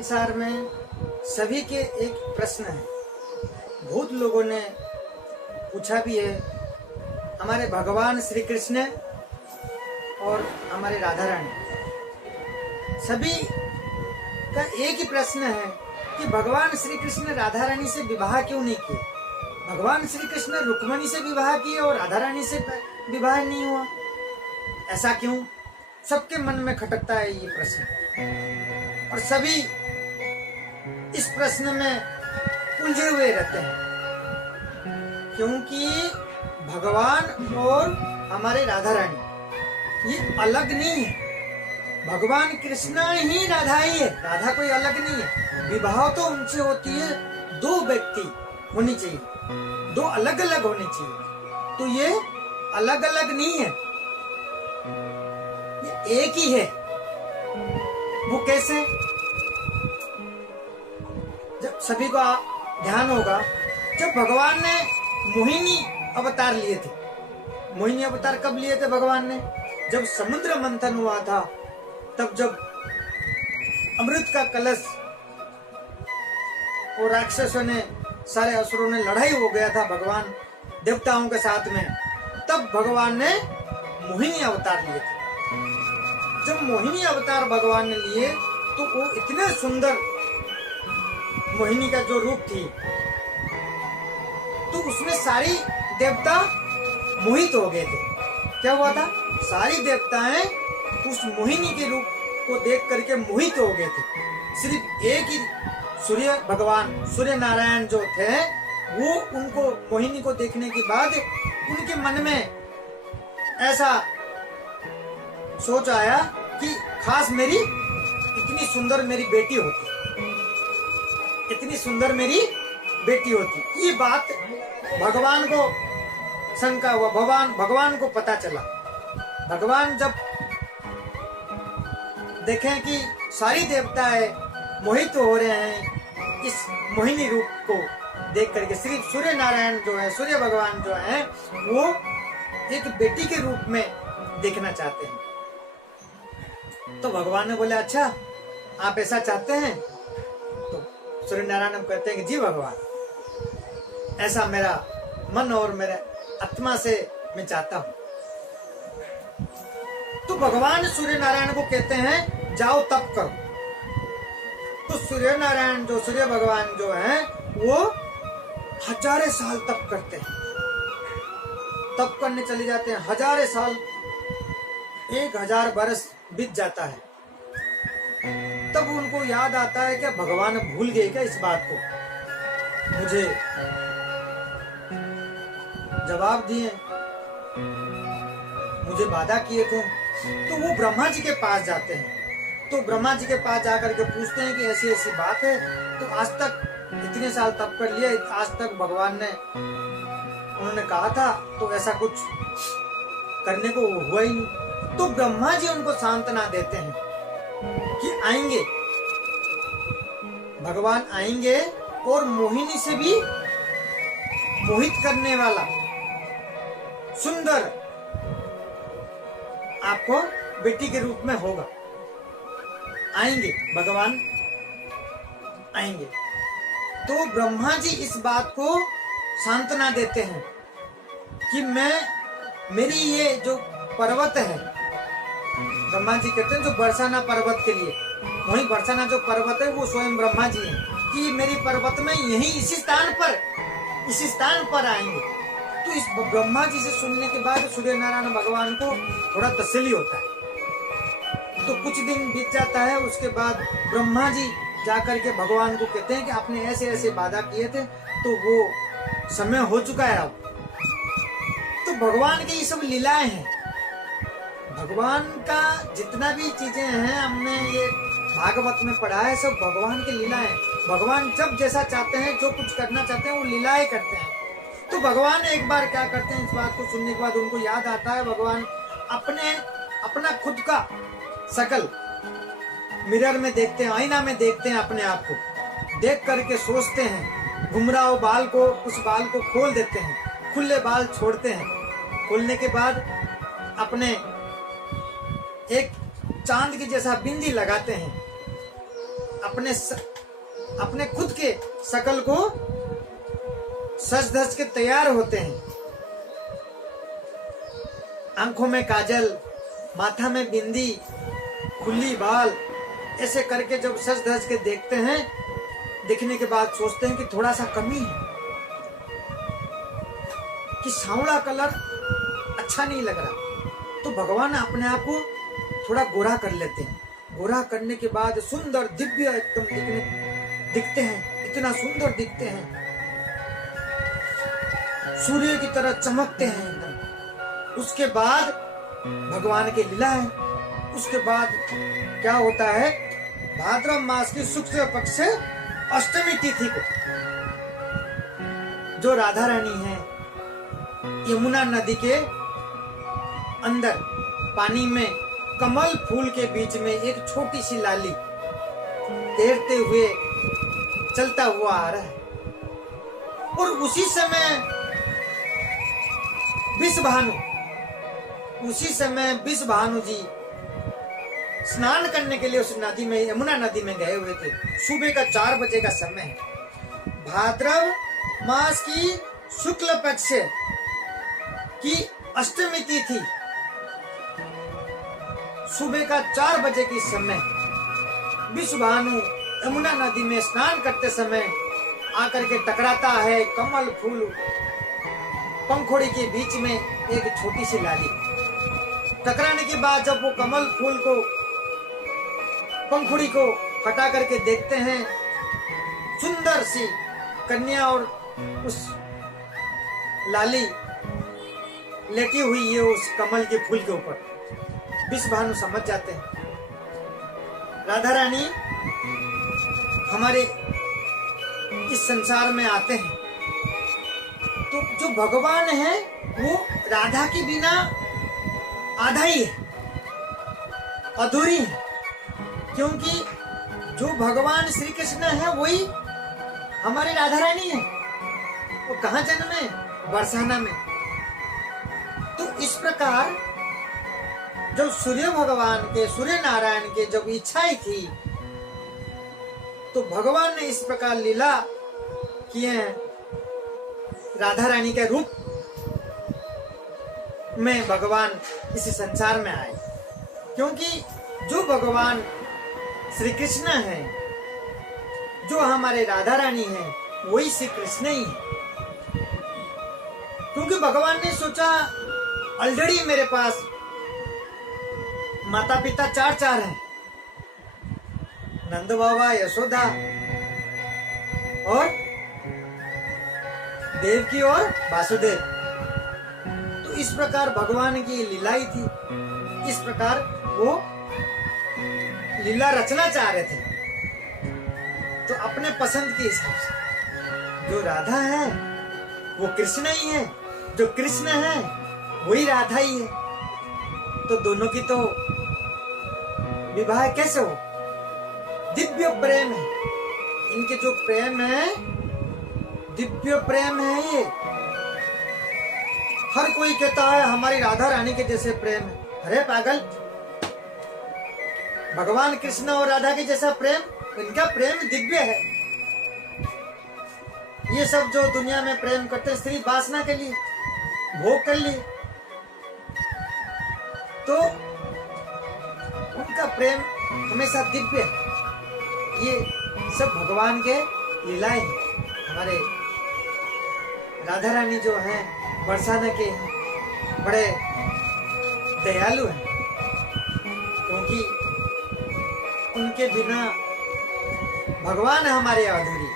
संसार में सभी के एक प्रश्न है, बहुत लोगों ने पूछा भी है। हमारे भगवान श्री कृष्ण और हमारे राधा रानी, सभी का एक ही प्रश्न है कि भगवान श्री कृष्ण राधा रानी से विवाह क्यों नहीं किए। भगवान श्री कृष्ण रुक्मिणी से विवाह किए और राधा रानी से विवाह नहीं हुआ, ऐसा क्यों? सबके मन में खटकता है ये प्रश्न, और सभी इस प्रश्न में उलझे हुए रहते हैं, क्योंकि भगवान और हमारे राधा रानी ये अलग नहीं है। भगवान कृष्ण ही राधा ही है, राधा कोई अलग नहीं है। विवाह तो उनसे होती है, दो व्यक्ति होनी चाहिए, दो अलग अलग होने चाहिए, तो ये अलग अलग नहीं है, ये एक ही है। वो कैसे? जब सभी को ध्यान होगा, जब भगवान ने मोहिनी अवतार लिए थे। मोहिनी अवतार कब लिए थे भगवान ने? जब समुद्र मंथन हुआ था, तब जब अमृत का कलश और राक्षसों ने, सारे असुरों ने, लड़ाई हो गया था भगवान देवताओं के साथ में, तब भगवान ने मोहिनी अवतार लिए थे। जब मोहिनी अवतार भगवान ने लिए तो वो इतने सुंदर, मोहिनी का जो रूप थी, तो उसमें सारी देवता मोहित हो गए थे। क्या हुआ था? सारी देवताएं उस मोहिनी के रूप को देख करके मोहित हो गए थे। सिर्फ एक ही सूर्य भगवान, सूर्य नारायण जो थे, वो उनको, मोहिनी को देखने के बाद उनके मन में ऐसा सोच आया कि खास मेरी इतनी सुंदर मेरी बेटी होती, इतनी सुंदर मेरी बेटी होती। ये बात भगवान को शंका हुआ, भगवान को पता चला। भगवान जब देखें कि सारी देवताएं मोहित हो रहे हैं इस मोहिनी रूप को देख करके, सिर्फ सूर्य नारायण जो है, सूर्य भगवान जो है, वो एक बेटी के रूप में देखना चाहते हैं। तो भगवान ने बोले, अच्छा आप ऐसा चाहते हैं? तो सूर्य नारायण कहते हैं कि जी भगवान, ऐसा मेरा मन और मेरे आत्मा से मैं चाहता हूं। तो भगवान सूर्य नारायण को कहते हैं जाओ तप करो। तो सूर्य नारायण जो, सूर्य भगवान जो है, वो हजारे साल तप करते हैं, तप करने चले जाते हैं। हजारे साल, 1000 बरस बीत जाता है। तब उनको याद आता है कि भगवान भूल गए क्या इस बात को, मुझे जवाब दिए, मुझे वादा किए थे। तो वो ब्रह्मा जी के पास जाते हैं। तो ब्रह्मा जी के पास जाकर के पूछते हैं कि ऐसी ऐसी बात है, तो आज तक इतने साल तप कर लिया, आज तक भगवान ने, उन्होंने कहा था, तो ऐसा कुछ करने को हुआ ही नहीं। तो ब्रह्मा जी उनको सांत्वना देते हैं कि आएंगे, भगवान आएंगे और मोहिनी से भी मोहित करने वाला सुंदर आपको बेटी के रूप में होगा। आएंगे, भगवान आएंगे। तो ब्रह्मा जी इस बात को सांत्वना देते हैं कि मेरी ये जो पर्वत है, ब्रह्मा जी कहते हैं जो बरसाना पर्वत के लिए, वही बरसाना जो पर्वत है वो स्वयं ब्रह्मा जी हैं, कि मेरी पर्वत में यही इसी स्थान पर आएंगे। तो इस ब्रह्मा जी से सुनने के बाद सूर्य नारायण भगवान को थोड़ा तसल्ली होता है। तो कुछ दिन बीत जाता है, उसके बाद ब्रह्मा जी जाकर के भगवान को कहते हैं कि आपने ऐसे ऐसे वादा किए थे, तो वो समय हो चुका है अब। तो भगवान की ये सब लीलाएं हैं, भगवान का जितना भी चीजें हैं, हमने ये भागवत में पढ़ा है, सब भगवान की लीला है। भगवान जब जैसा चाहते हैं, जो कुछ करना चाहते हैं, वो लीलाएं करते हैं। तो भगवान एक बार क्या करते हैं, इस बात को सुनने के बाद उनको याद आता है, भगवान अपना खुद का शकल मिरर में देखते हैं, आईना में देखते हैं, अपने आप को देख करके सोचते हैं, घुमराव बाल को, उस बाल को खोल देते हैं, खुले बाल छोड़ते हैं। खोलने के बाद अपने एक चांद की जैसा बिंदी लगाते हैं अपने खुद के शकल को सज धज के तैयार होते हैं। आंखों में काजल, माथा में बिंदी, खुली बाल, ऐसे करके जब सज धज के देखते हैं, देखने के बाद सोचते हैं कि थोड़ा सा कमी है, कि सांवला कलर अच्छा नहीं लग रहा, तो भगवान अपने आप को थोड़ा गोरा कर लेते हैं। गोरा करने के बाद सुंदर दिव्य एकदम दिखते हैं, इतना सुंदर दिखते हैं, सूर्य की तरह चमकते हैं एकदम। उसके बाद भगवान की लीला है। उसके बाद क्या होता है, भाद्रव मास की शुक्ल पक्ष से अष्टमी तिथि को जो राधा रानी है, यमुना नदी के अंदर पानी में कमल फूल के बीच में एक छोटी सी लाली तैरते हुए चलता हुआ आ रहा है, और उसी समय विष भानु जी स्नान करने के लिए उस नदी में, यमुना नदी में गए हुए थे। सुबह का 4 बजे का समय है। भाद्रव मास की शुक्ल पक्ष की अष्टमी तिथि, सुबह का 4 बजे की समय विष भानु यमुना नदी में स्नान करते समय आकर के टकराता है कमल फूल पंखुड़ी के बीच में एक छोटी सी लाली। टकराने के बाद जब वो कमल फूल को, पंखुड़ी को हटा करके देखते हैं, सुंदर सी कन्या और उस लाली लेटी हुई है उस कमल के फूल के ऊपर। विष भानु समझ जाते हैं राधा रानी हमारे इस संसार में आते हैं, तो जो भगवान है वो राधा के बिना आधा ही है, अधूरी है। क्योंकि जो भगवान श्री कृष्ण है वही हमारी राधा रानी है। वो कहाँ जन्मे? बरसाना में। तो इस प्रकार जब सूर्य भगवान के, सूर्य नारायण के जब इच्छाएं थी, तो भगवान ने इस प्रकार लीला किए हैं, राधा रानी के रूप में भगवान इस संसार में आए। क्योंकि जो भगवान श्री कृष्ण है, जो हमारे राधा रानी है, वही श्री कृष्ण ही है। क्योंकि भगवान ने सोचा ऑलरेडी मेरे पास माता पिता 4 हैं, नंद बाबा, यशोदा और देवकी और वासुदेव। तो इस प्रकार भगवान की लीला ही थी। इस प्रकार वो लीला रचना चाह रहे थे, तो अपने पसंद के हिसाब से। जो राधा है वो कृष्ण ही है, जो कृष्ण है वही राधा ही है। तो दोनों की तो विवाह कैसे हो? दिव्य प्रेम है इनके, जो प्रेम है दिव्य प्रेम है ये। हर कोई कहता है हमारी राधा रानी के जैसे प्रेम है। अरे पागल, भगवान कृष्ण और राधा के जैसा प्रेम, इनका प्रेम दिव्य है। ये सब जो दुनिया में प्रेम करते हैं सिर्फ वासना के लिए, भोग के लिए, तो उनका प्रेम हमेशा दिव्य है। ये सब भगवान के लीलाएं हैं। हमारे राधा रानी जो हैं बरसाना के हैं, बड़े दयालु हैं, क्योंकि उनके बिना भगवान हमारे अधूरी।